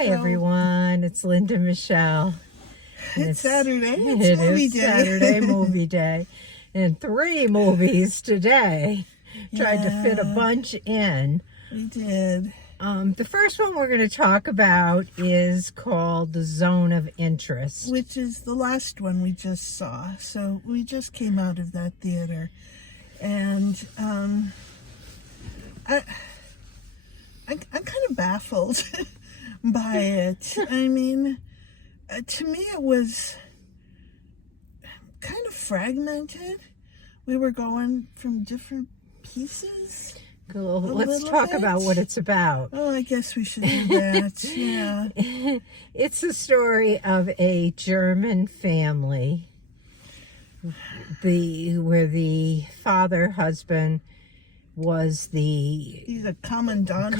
Hi everyone, it's Linda Michelle. It's Saturday. It's It movie is day. Saturday movie day. And 3 movies today. Tried to fit a Yeah. bunch in. We did. The first one we're going to talk about is called The Zone of Interest. Which is the last one we just saw. So we just came out of that theater. And I'm kind of baffled by it. I mean, to me it was kind of fragmented. We were going from different pieces. Cool. Let's talk about what it's about. Oh, I guess we should do that. Yeah. It's the story of a German family, where the husband was He's a commandant.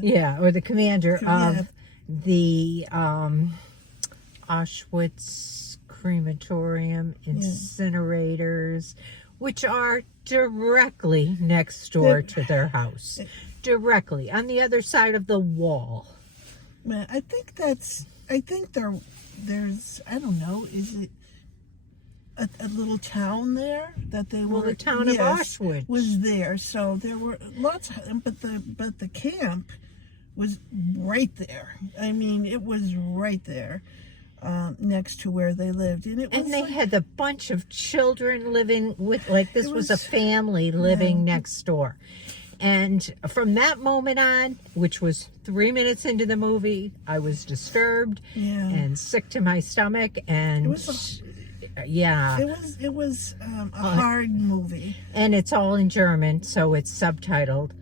Yeah, or the commander of the Auschwitz crematorium incinerators, which are directly next door to their house, directly on the other side of the wall. Man, I think there's, I don't know, is it a little town there that they were? Well, the town of Auschwitz was there, so there were lots, but the camp was right there. I mean, it was right there. Next to where they lived, and they had a bunch of children living with, like, this was a family living next door. And from that moment on, which was 3 minutes into the movie, I was disturbed and sick to my stomach, and it was a hard movie, and it's all in German, so it's subtitled.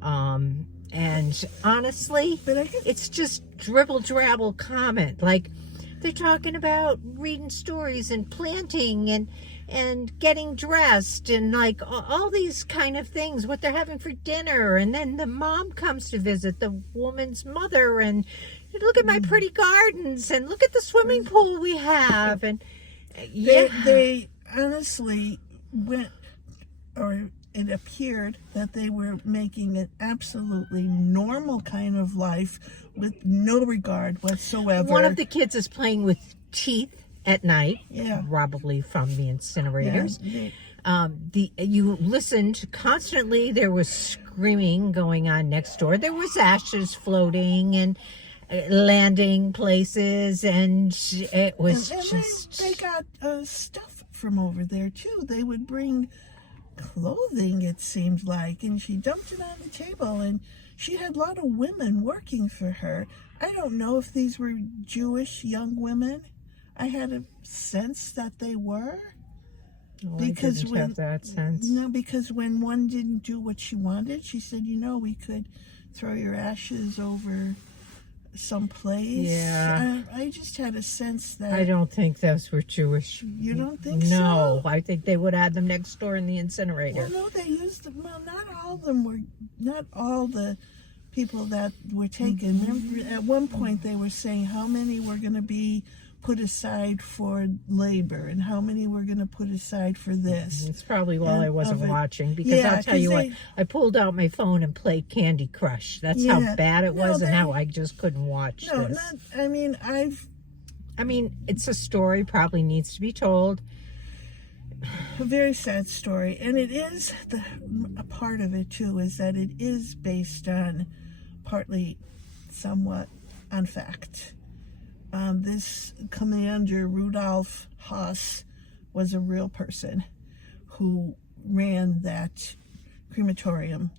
And honestly, it's just dribble drabble comment, like, they're talking about reading stories and planting and getting dressed and, like, all these kind of things, what they're having for dinner. And then the mom comes to visit, the woman's mother, and look at my pretty gardens and look at the swimming pool we have. And they honestly went, or it appeared that they were making an absolutely normal kind of life with no regard whatsoever. One of the kids is playing with teeth at night, probably from the incinerators. You listened constantly. There was screaming going on next door. There was ashes floating and landing places, and it was they got stuff from over there too. They would bring clothing, it seemed like, and she dumped it on the table, and she had a lot of women working for her. I don't know if these were Jewish young women. I had a sense that they were. Because I didn't have that sense. No, because when one didn't do what she wanted, she said, we could throw your ashes over someplace. Yeah. I just had a sense that... I don't think those were Jewish. You don't think so? No, I think they would add them next door in the incinerator. Well, no, they used them. Well, not all of them were, not all the people that were taken. Remember, at one point they were saying how many were going to be put aside for labor and how many were going to put aside for this. It's probably while I wasn't watching, because I'll tell you what, I pulled out my phone and played Candy Crush. That's how bad it was, and how I just couldn't watch this. I mean, it's a story, probably needs to be told. A very sad story, and it is, a part of it too is that it is based on, partly, somewhat, on fact. This commander, Rudolf Haas, was a real person who ran that crematorium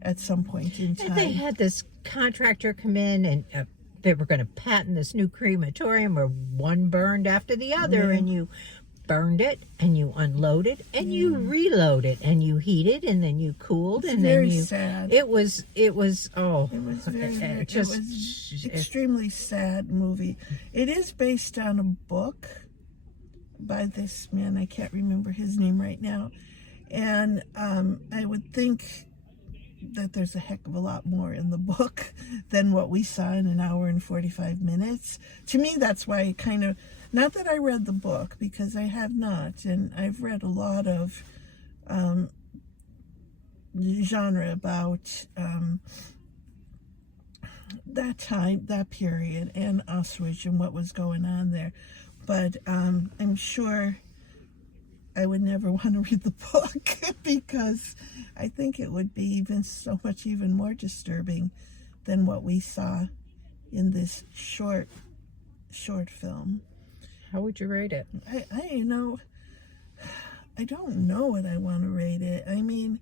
at some point in time. And they had this contractor come in, and they were going to patent this new crematorium where one burned after the other, and you burned it, and you unloaded, and you reloaded, and you heated, and then you cooled, and then you... sad. It was extremely sad movie. It is based on a book by this man, I can't remember his name right now, and I would think that there's a heck of a lot more in the book than what we saw in 1 hour and 45 minutes. To me, that's why I kind of... Not that I read the book, because I have not, and I've read a lot of genre about that time, that period, and Auschwitz and what was going on there. But I'm sure I would never want to read the book because I think it would be even more disturbing than what we saw in this short film. How would you rate it? I don't know what I want to rate it. I mean,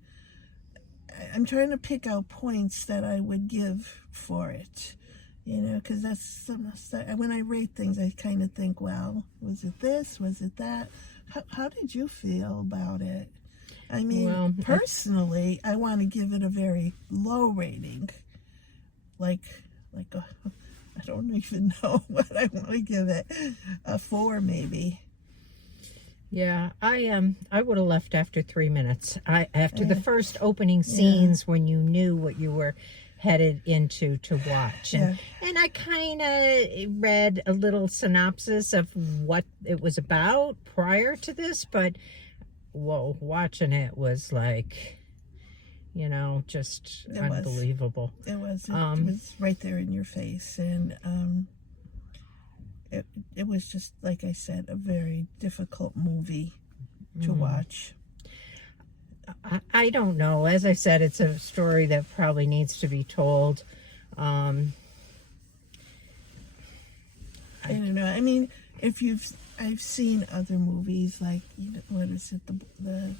I'm trying to pick out points that I would give for it, because when I rate things, I kind of think, well, was it this? Was it that? How did you feel about it? I mean, Well, personally, I want to give it a very low rating. I don't even know what I want to give it. A 4, maybe. Yeah, I would have left after 3 minutes. After the first opening scenes, when you knew what you were headed into to watch, and I kind of read a little synopsis of what it was about prior to this, but whoa, watching it was like, just unbelievable. It was right there in your face, and it was just, like I said, a very difficult movie to watch. I don't know. As I said, it's a story that probably needs to be told. I don't know. I mean, I've seen other movies like, what is it, the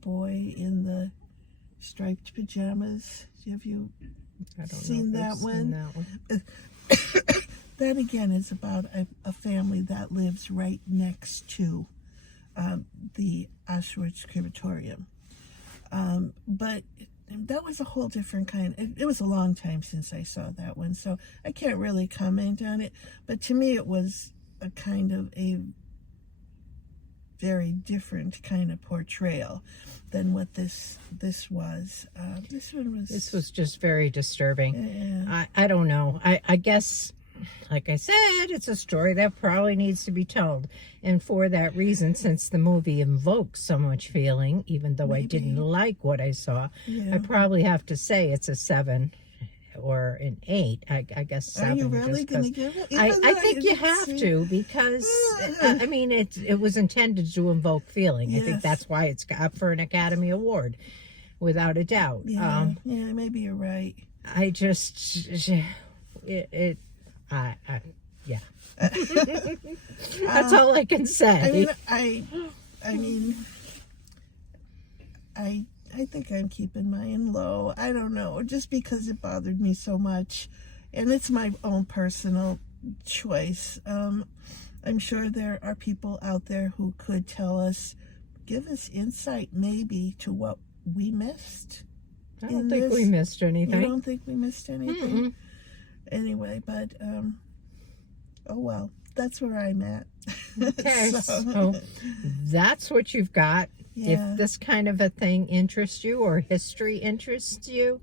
boy in the striped pajamas. Have you seen that one? That again is about a family that lives right next to the Auschwitz crematorium. But that was a whole different kind. It was a long time since I saw that one, so I can't really comment on it. But to me, it was a kind of a very different kind of portrayal than what this was. This was just very disturbing. Yeah. I don't know. I guess, like I said, it's a story that probably needs to be told. And for that reason, since the movie invokes so much feeling, even though I didn't like what I saw, I probably have to say it's a 7 or an 8. I guess 7. Are you really going to give it? I think you have to, because I mean it was intended to invoke feeling. I think that's why it's up for an Academy Award, without a doubt. Yeah, maybe you're right. I just yeah. That's all I can say. I think I'm keeping mine low. I don't know, just because it bothered me so much, and it's my own personal choice. I'm sure there are people out there who could give us insight maybe to what we missed. I don't think we missed anything. You don't think we missed anything? Mm-mm. Anyway, but oh well, that's where I'm at. Okay, so that's what you've got. Yeah. If this kind of a thing interests you, or history interests you,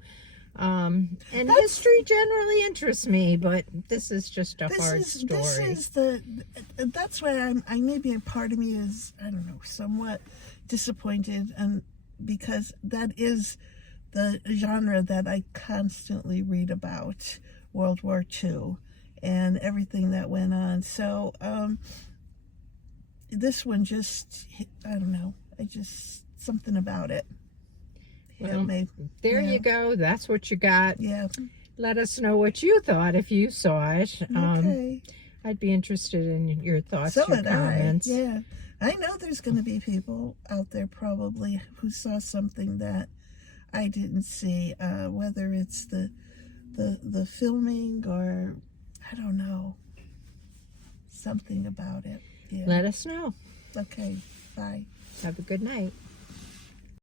and history generally interests me, but this is just a hard story. That's why I maybe a part of me is, I don't know, somewhat disappointed, and because that is the genre that I constantly read about, World War II and everything that went on. So this one just, I don't know, something about it. Well, there you go. That's what you got. Yeah. Let us know what you thought if you saw it. Okay. I'd be interested in your thoughts, So your would comments. Yeah. I know there's going to be people out there probably who saw something that I didn't see, whether it's the filming or, I don't know, something about it. Yeah. Let us know. Okay. Bye. Have a good night.